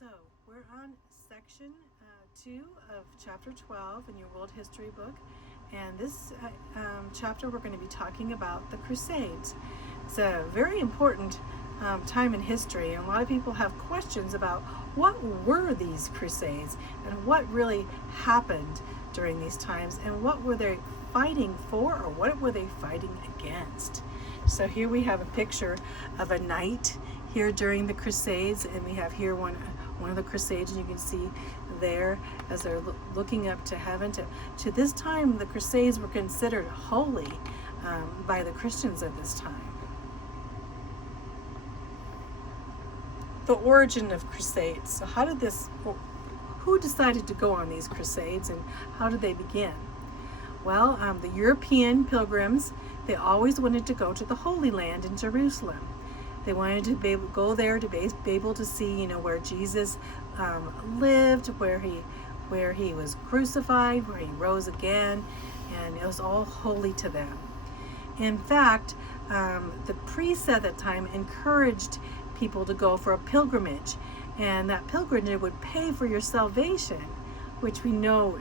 So we're on section 2 of chapter 12 in your world history book, and this chapter we're going to be talking about the Crusades. It's a very important time in history, and a lot of people have questions about what were these Crusades and what really happened during these times, and what were they fighting for, or what were they fighting against. So here we have a picture of a knight here during the Crusades, and we have here one of the Crusades, and you can see there as they're looking up to heaven. To this time, the Crusades were considered holy by the Christians of this time. The origin of Crusades. So who decided to go on these Crusades, and how did they begin? Well, the European pilgrims, they always wanted to go to the Holy Land in Jerusalem. They wanted to go there to be able to see, where Jesus lived, where he was crucified, where he rose again, and it was all holy to them. In fact, the priests at that time encouraged people to go for a pilgrimage, and that pilgrimage would pay for your salvation, which we know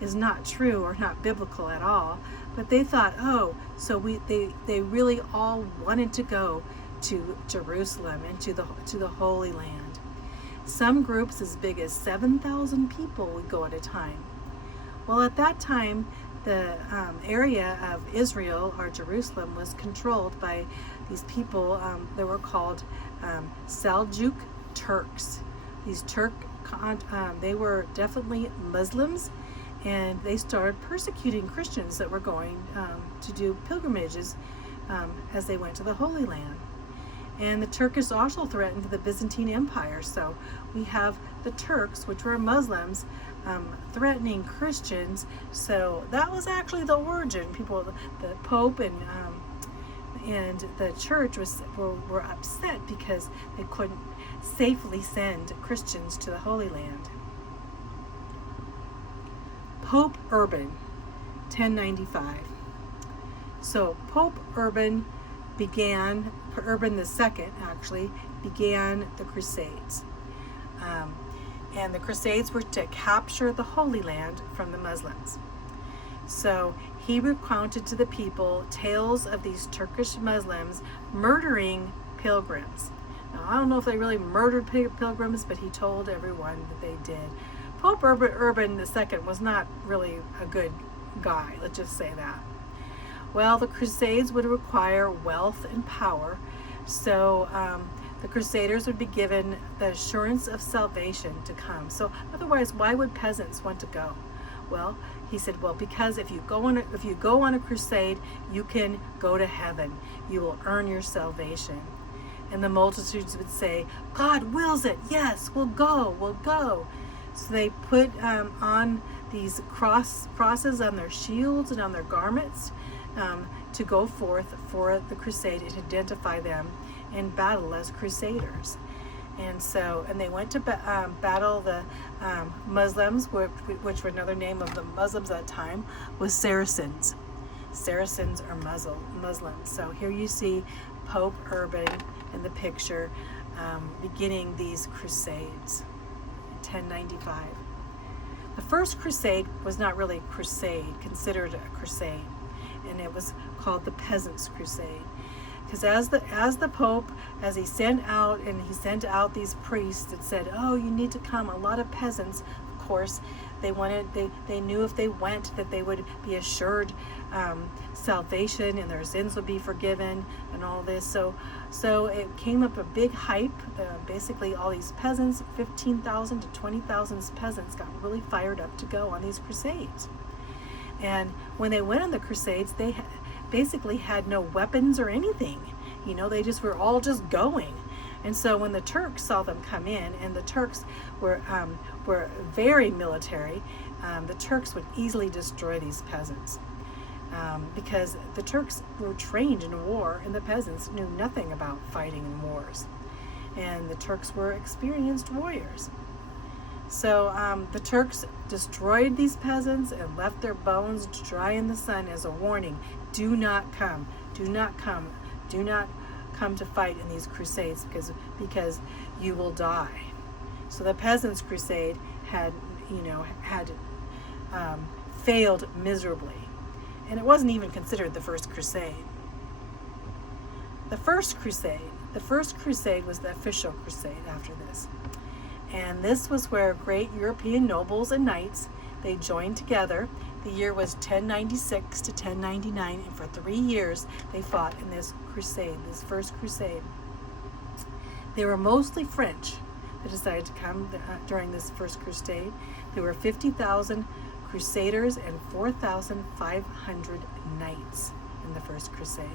is not true or not biblical at all. But they thought, they really all wanted to go to Jerusalem and to the Holy Land. Some groups as big as 7,000 people would go at a time. Well, at that time, the area of Israel, or Jerusalem, was controlled by these people that were called Seljuk Turks. These they were definitely Muslims, and they started persecuting Christians that were going to do pilgrimages as they went to the Holy Land. And the Turkish also threatened the Byzantine Empire. So we have the Turks, which were Muslims, threatening Christians. So that was actually the origin. The Pope and the church were upset because they couldn't safely send Christians to the Holy Land. Pope Urban, 1095. So Pope Urban II actually began the Crusades. And the Crusades were to capture the Holy Land from the Muslims. So he recounted to the people tales of these Turkish Muslims murdering pilgrims. Now, I don't know if they really murdered pilgrims, but he told everyone that they did. Pope Urban II was not really a good guy, let's just say that. Well, the Crusades would require wealth and power, so the Crusaders would be given the assurance of salvation to come. So otherwise, why would peasants want to go? Well, he said, because if you go on a crusade, you can go to heaven. You will earn your salvation. And the multitudes would say, God wills it. Yes, we'll go. So they put on these crosses on their shields and on their garments to go forth for the crusade and identify them in battle as crusaders. And they went to battle the Muslims, which were another name of the Muslims at that time, was Saracens. Saracens are Muslims. So here you see Pope Urban in the picture beginning these crusades in 1095. The first crusade was not really a crusade, considered a crusade, and it was called the Peasants' Crusade. Because as the Pope, as he sent out these priests that said, you need to come, a lot of peasants, of course, they knew if they went that they would be assured salvation and their sins would be forgiven and all this. So it came up a big hype. Basically all these peasants, 15,000 to 20,000 peasants, got really fired up to go on these crusades. And when they went on the crusades, they basically had no weapons or anything. They just were all just going. And so when the Turks saw them come in, and the Turks were very military, the Turks would easily destroy these peasants because the Turks were trained in war, and the peasants knew nothing about fighting in wars. And the Turks were experienced warriors. So the Turks destroyed these peasants and left their bones to dry in the sun as a warning. Do not come to fight in these crusades because you will die. So the Peasants' Crusade had failed miserably, and it wasn't even considered the First Crusade. The First Crusade was the official crusade after this. And this was where great European nobles and knights, they joined together. The year was 1096 to 1099, and for 3 years they fought in this crusade, this First Crusade. They were mostly French that decided to come during this First Crusade. There were 50,000 crusaders and 4,500 knights in the First Crusade.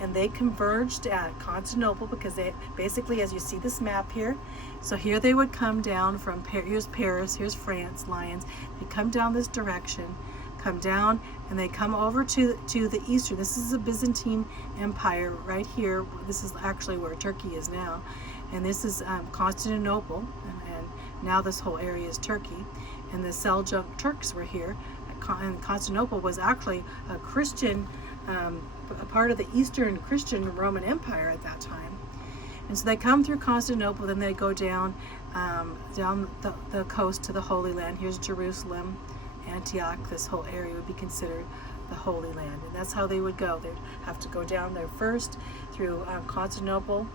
And they converged at Constantinople because they basically, as you see this map here, so here they would come down from, here's Paris, here's France, Lyons. They come down this direction, come down, and they come over to the eastern. This is the Byzantine Empire right here. This is actually where Turkey is now. And this is Constantinople, and now this whole area is Turkey. And the Seljuk Turks were here. And Constantinople was actually a Christian, a part of the Eastern Christian Roman Empire at that time. And so they come through Constantinople, then they go down the coast to the Holy Land. Here's Jerusalem, Antioch. This whole area would be considered the Holy Land, and that's how they would go. They'd have to go down there first through Constantinople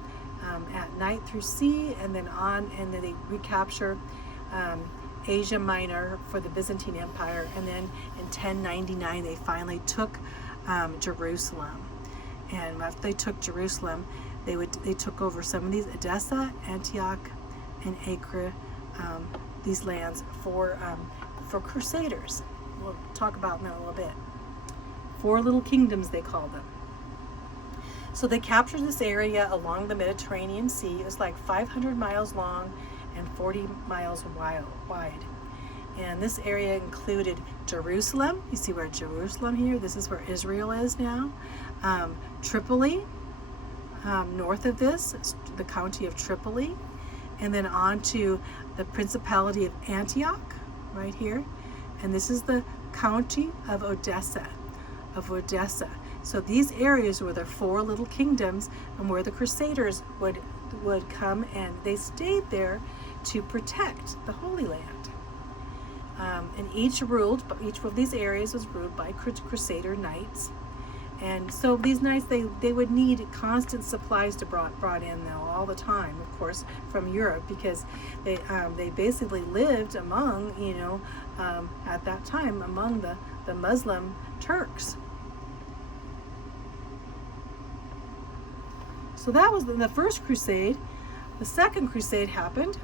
at night through sea, and then on, and then they recapture Asia Minor for the Byzantine Empire, and then in 1099 they finally took Jerusalem. And after they took Jerusalem, they took over some of these, Edessa, Antioch, and Acre, these lands for crusaders. We'll talk about them in a little bit. 4 little kingdoms, they called them. So they captured this area along the Mediterranean Sea. It was like 500 miles long and 40 miles wide. And this area included Jerusalem. You see where Jerusalem here? This is where Israel is now. Tripoli, north of this, the county of Tripoli. And then on to the Principality of Antioch, right here. And this is the county of Odessa. So these areas were the 4 little kingdoms, and where the Crusaders would come, and they stayed there to protect the Holy Land. And each of these areas was ruled by Crusader knights. And so these knights, they would need constant supplies to brought in though all the time, of course, from Europe, because they basically lived among, at that time, among the Muslim Turks. So that was the First Crusade. The Second Crusade happened,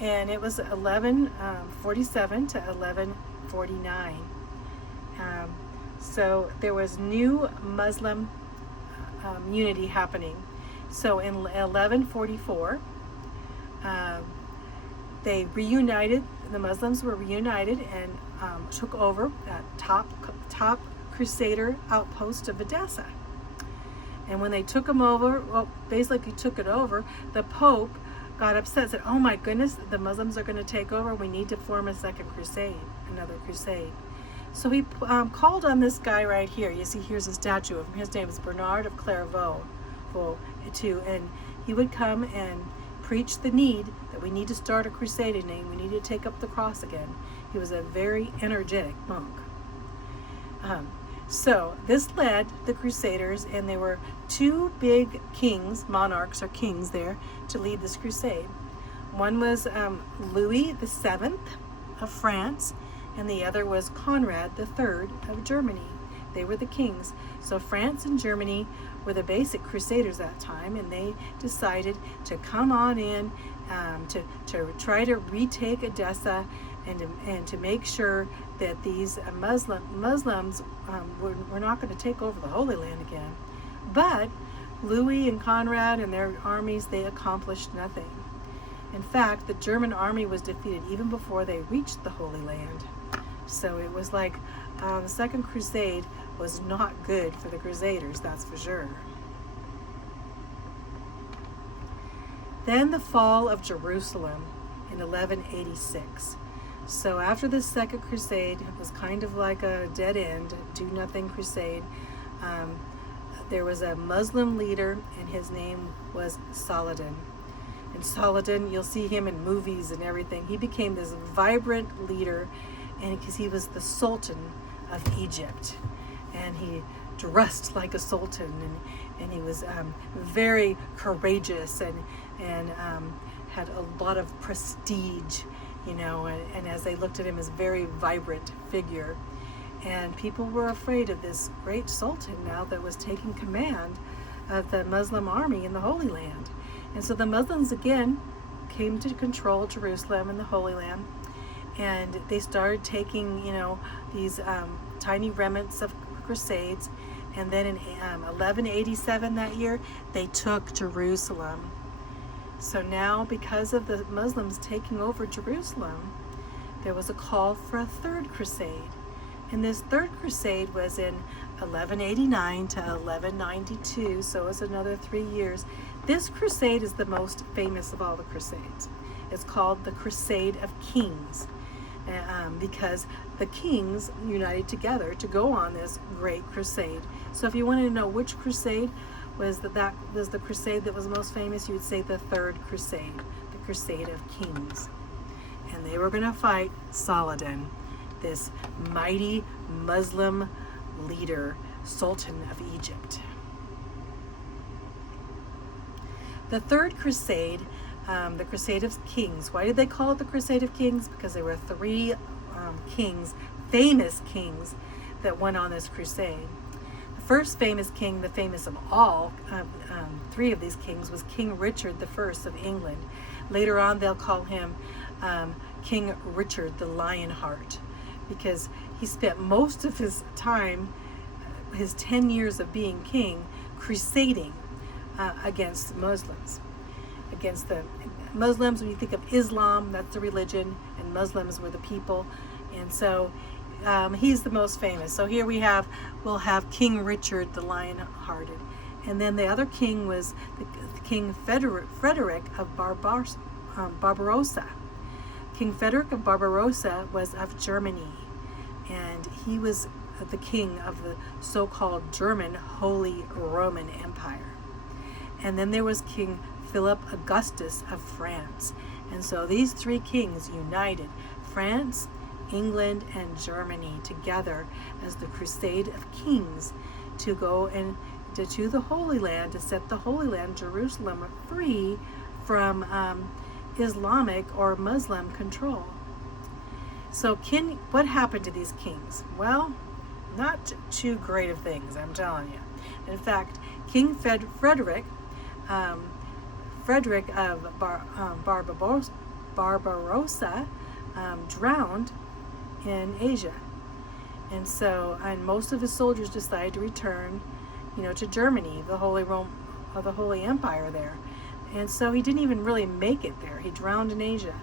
and it was 1147 to 1149. So there was new Muslim unity happening. So in 1144, they reunited. The Muslims were reunited and took over that top Crusader outpost of Edessa. And when they took them over, basically took it over, the Pope got upset, said, "Oh my goodness, the Muslims are going to take over. We need to form a second crusade, another crusade." So he called on this guy right here. You see, here's a statue of him. His name is Bernard of Clairvaux, and he would come and preach the need that we need to start a crusade again. We need to take up the cross again. He was a very energetic monk. So this led the Crusaders, and there were 2 big kings, monarchs or kings there, to lead this crusade. One was Louis VII of France, and the other was Conrad III of Germany. They were the kings. So France and Germany were the basic crusaders at that time, and they decided to come on in to try to retake Edessa, and to make sure that these Muslims were not going to take over the Holy Land again. But Louis and Conrad and their armies, they accomplished nothing. In fact, the German army was defeated even before they reached the Holy Land. So it was like the Second Crusade was not good for the Crusaders, that's for sure. Then the fall of Jerusalem in 1186. So after the Second Crusade, it was kind of like a dead end, do-nothing crusade. There was a Muslim leader, and his name was Saladin. And Saladin, you'll see him in movies and everything. He became this vibrant leader, and because he was the Sultan of Egypt, and he dressed like a sultan, and he was very courageous and had a lot of prestige, and as they looked at him as a very vibrant figure. And people were afraid of this great sultan now that was taking command of the Muslim army in the Holy Land. And so the Muslims again came to control Jerusalem and the Holy Land, and they started taking, these tiny remnants of Crusades. And then in 1187 that year, they took Jerusalem. So now, because of the Muslims taking over Jerusalem, there was a call for a third crusade. And this third crusade was in 1189 to 1192, so it was another 3 years. This crusade is the most famous of all the crusades. It's called the Crusade of Kings, because the kings united together to go on this great crusade. So if you wanted to know which crusade was that was the crusade that was most famous, you would say the Third Crusade, the Crusade of Kings. And they were going to fight Saladin, this mighty Muslim leader, Sultan of Egypt. The Third Crusade, the Crusade of Kings. Why did they call it the Crusade of Kings? Because there were three kings, famous kings, that went on this crusade. The first famous king, the famous of all, three of these kings, was King Richard I of England. Later on, they'll call him King Richard the Lionheart, because he spent most of his time, his 10 years of being king, crusading against Muslims. Against the Muslims, when you think of Islam, that's the religion, and Muslims were the people. And so he's the most famous. So here we'll have King Richard the Lionhearted. And then the other king was the King Frederick of Barbarossa. King Frederick of Barbarossa was of Germany, and he was the king of the so-called German Holy Roman Empire. And then there was King Philip Augustus of France. And so these three kings united France, England, and Germany together as the Crusade of Kings to go and to the Holy Land, to set the Holy Land, Jerusalem, free from Islamic or Muslim control. So what happened to these kings? Well, not too great of things, I'm telling you. In fact, King Frederick of Barbarossa drowned in Asia. And most of his soldiers decided to return, to Germany, the Holy Empire there. And so he didn't even really make it there. He drowned in Asia.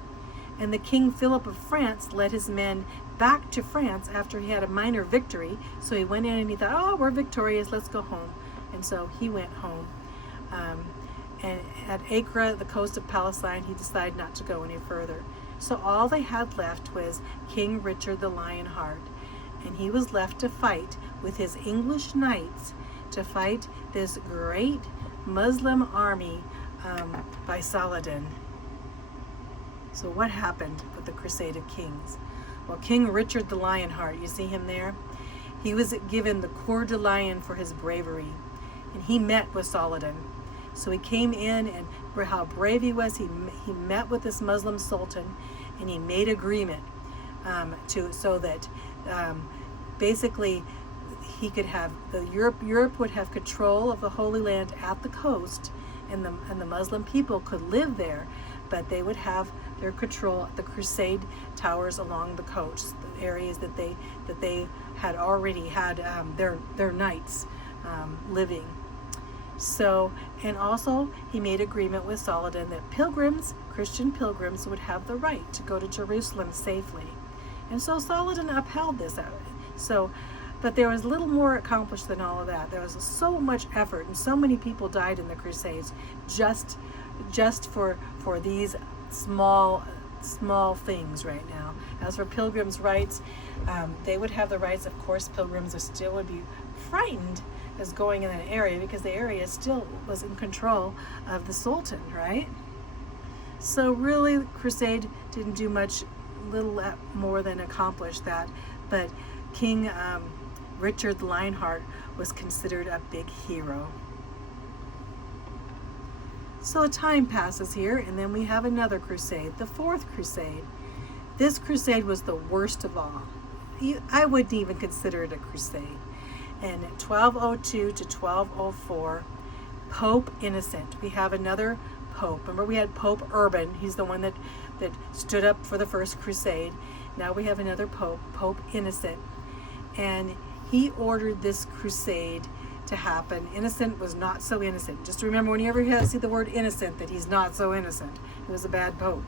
And the King Philip of France led his men back to France after he had a minor victory. So he went in and he thought, oh, we're victorious, let's go home. And so he went home. And at Acre, the coast of Palestine, he decided not to go any further. So all they had left was King Richard the Lionheart. And he was left to fight with his English knights to fight this great Muslim army by Saladin. So what happened with the Crusade of Kings? Well, King Richard the Lionheart, you see him there? He was given the Coeur de Lion for his bravery, and he met with Saladin. So he came in, and how brave he was, he met with this Muslim sultan, and he made agreement so that basically he could have Europe would have control of the Holy Land at the coast, and the Muslim people could live there, but they would have their control at the Crusade towers along the coast, the areas that they had already had their knights living. So, and also he made agreement with Saladin that Christian pilgrims would have the right to go to Jerusalem safely. And so Saladin upheld this. But there was little more accomplished than all of that. There was so much effort, and so many people died in the Crusades just for these small things right now. As for pilgrims' rights, they would have the rights. Of course, pilgrims still would be frightened as going in that area, because the area still was in control of the Sultan, right? So really, the crusade didn't do much, little more than accomplish that. But King Richard the Lionheart was considered a big hero. So time passes here, and then we have another crusade, the Fourth Crusade. This crusade was the worst of all. I wouldn't even consider it a crusade. In 1202 to 1204, Pope Innocent. We have another pope. Remember, we had Pope Urban. He's the one that stood up for the first crusade. Now we have another pope, Pope Innocent. And he ordered this crusade to happen. Innocent was not so innocent. Just remember, when you ever see the word innocent, that he's not so innocent. He was a bad pope.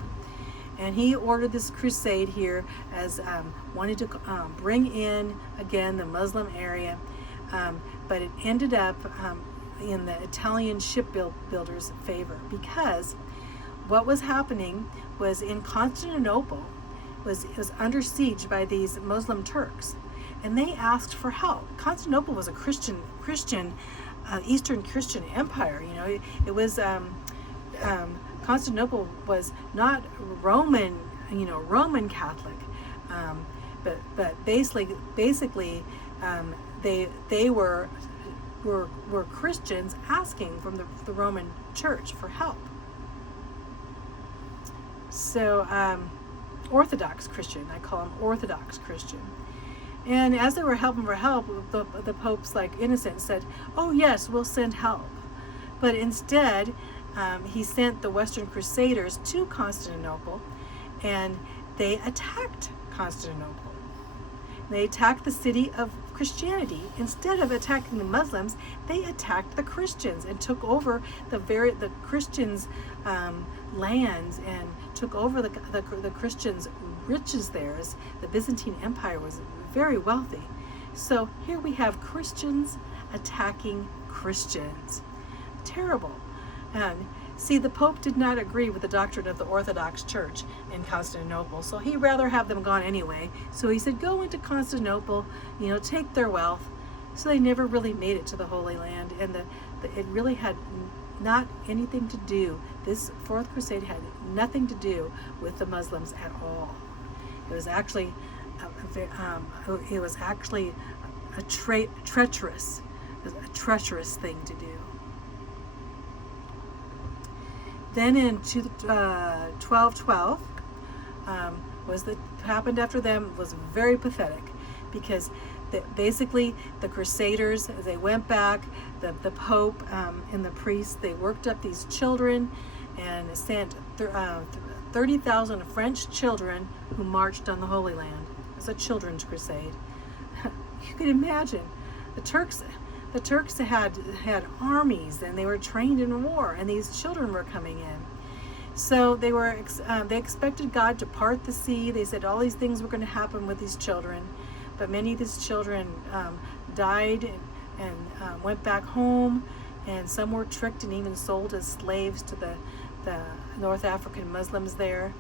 And he ordered this crusade here as wanted to bring in, again, the Muslim area. But it ended up in the Italian shipbuilders' favor, because what was happening was in Constantinople was under siege by these Muslim Turks, and they asked for help. Constantinople was a Christian Eastern Christian empire. You know, it was Constantinople was not Roman, Roman Catholic, but basically they were Christians asking from the Roman Church for help. So Orthodox Christian, I call them Orthodox Christian. And as they were helping for help, the popes, like Innocent, said, "Oh yes, we'll send help." But instead, he sent the Western Crusaders to Constantinople, and they attacked Constantinople. They attacked the city of Christianity. Instead of attacking the Muslims, they attacked the Christians and took over the Christians' lands, and took over the Christians' riches there. As the Byzantine Empire was very wealthy. So here we have Christians attacking Christians. Terrible. See, the Pope did not agree with the doctrine of the Orthodox Church in Constantinople, so he'd rather have them gone anyway. So he said, go into Constantinople, take their wealth. So they never really made it to the Holy Land, and it really had not anything to do. This Fourth Crusade had nothing to do with the Muslims at all. It was actually a treacherous thing to do. Then in 1212, happened after them was very pathetic, because basically the Crusaders, as they went back, the Pope and the priests, they worked up these children and sent 30,000 French children who marched on the Holy Land. It was a children's crusade. You can imagine the Turks had armies, and they were trained in war, and these children were coming in. So they expected God to part the sea. They said all these things were going to happen with these children, but many of these children died and went back home, and some were tricked and even sold as slaves to the North African Muslims there.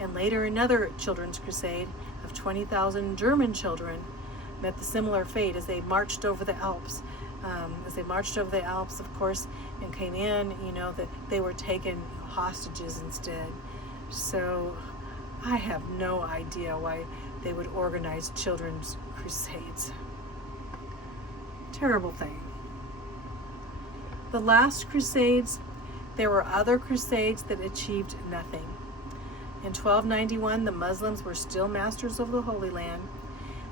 And later another children's crusade of 20,000 German children met the similar fate as they marched over the Alps. Of course, and came in, that they were taken hostages instead. So I have no idea why they would organize children's crusades. Terrible thing. The last crusades, there were other crusades that achieved nothing. In 1291, the Muslims were still masters of the Holy Land.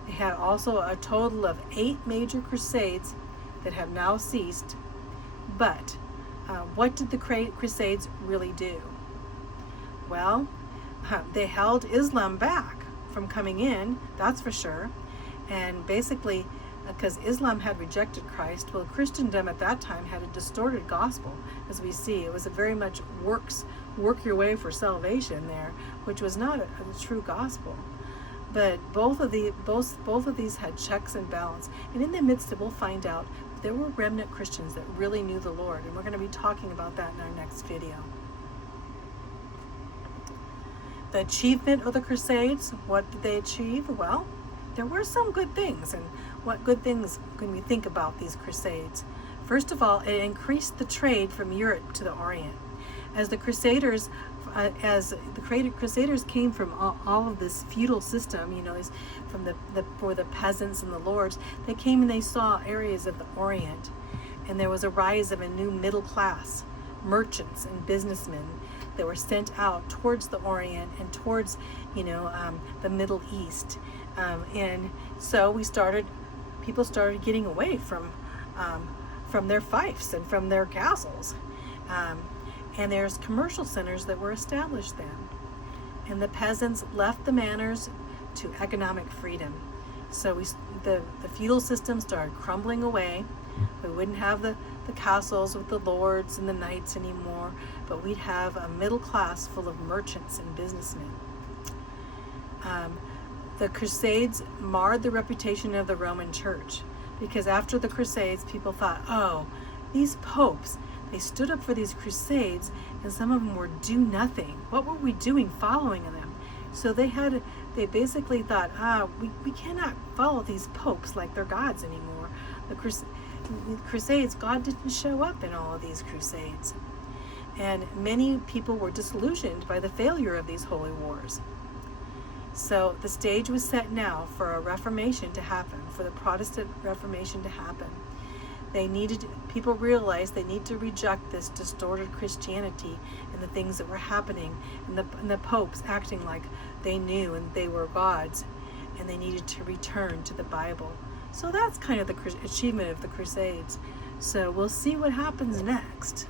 They had also a total of 8 major crusades that have now ceased. But what did the Crusades really do? Well, they held Islam back from coming in, that's for sure. And basically, because Islam had rejected Christ, well, Christendom at that time had a distorted gospel, as we see. It was a very much work your way for salvation there, which was not a true gospel. But both of these had checks and balance. And in the midst of it, we'll find out there were remnant Christians that really knew the Lord. And we're going to be talking about that in our next video. The achievement of the Crusades, what did they achieve? Well, there were some good things. And what good things can we think about these Crusades? First of all, it increased the trade from Europe to the Orient. As the Crusaders as the Crusaders came from all of this feudal system, from for the peasants and the lords, they came and they saw areas of the Orient, and there was a rise of a new middle class, merchants and businessmen that were sent out towards the Orient and towards, the Middle East, and so people started getting away from their fiefs and from their castles. And there's commercial centers that were established then. And the peasants left the manors to economic freedom. So the feudal system started crumbling away. We wouldn't have the castles with the lords and the knights anymore, but we'd have a middle class full of merchants and businessmen. The Crusades marred the reputation of the Roman Church, because after the Crusades, people thought, oh, these popes, they stood up for these crusades, and some of them were do nothing. What were we doing following them? So they basically thought, we cannot follow these popes like they're gods anymore. The Crusades, God didn't show up in all of these crusades. And many people were disillusioned by the failure of these holy wars. So the stage was set now for a Reformation to happen, for the Protestant Reformation to happen. People realized they need to reject this distorted Christianity and the things that were happening, and the popes acting like they knew and they were gods, and they needed to return to the Bible. So that's kind of the achievement of the Crusades. So we'll see what happens next.